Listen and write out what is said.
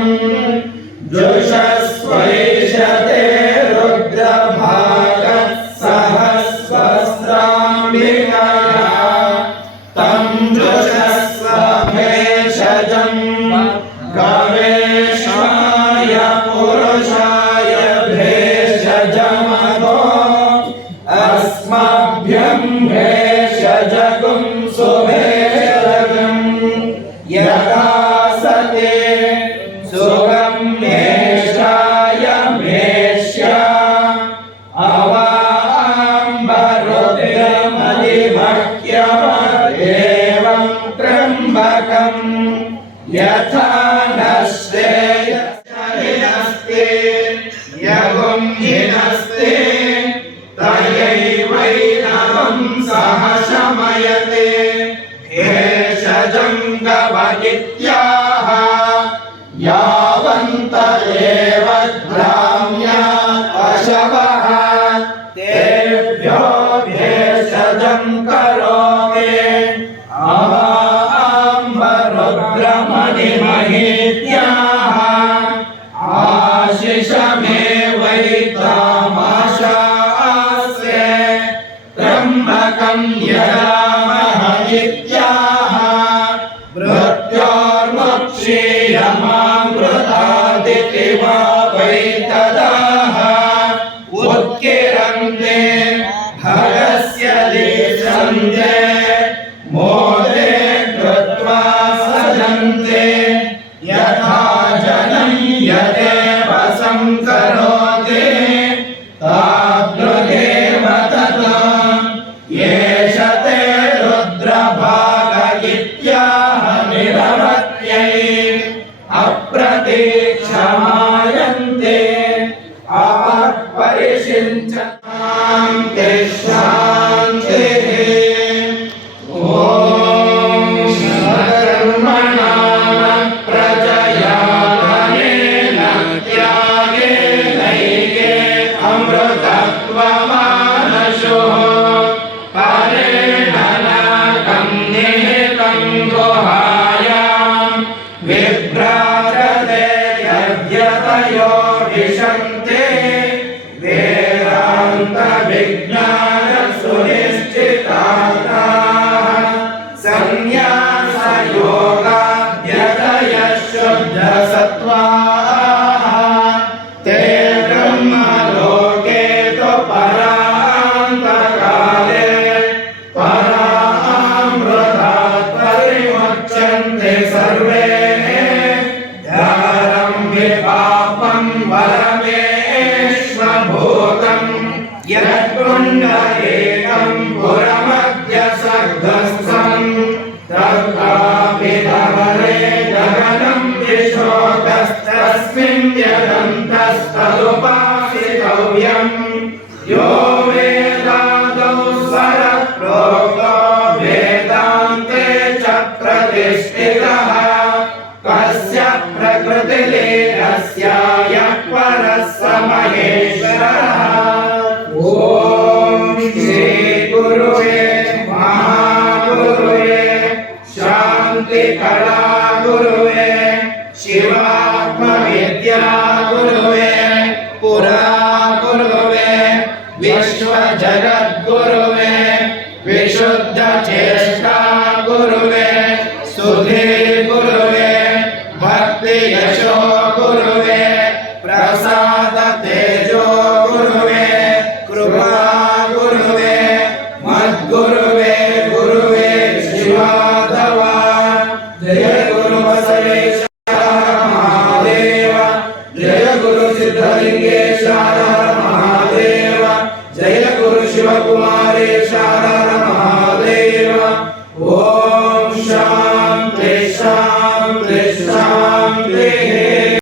Amen. यगुं हिनस्ते तयैवैनवं सह भवन्त एव ग्राम्या पशव কেমা यद्यतयो विशन्ते वेदान्तविज्ञानसुनिश्चिताः सन्न्यासयो పాపం వరం यः परः समहेश्वरः ॐ श्रीगुरुवे महागुरुवे शान्तिकला गुरुवे शिवात्मविद्या गुरुवे पुरा गुरुवे विश्वजगद्गुरुवे विशुद्धचेष्टा गुरुवे सुधीर गुरुशिवकुमारेशार महादेव ओ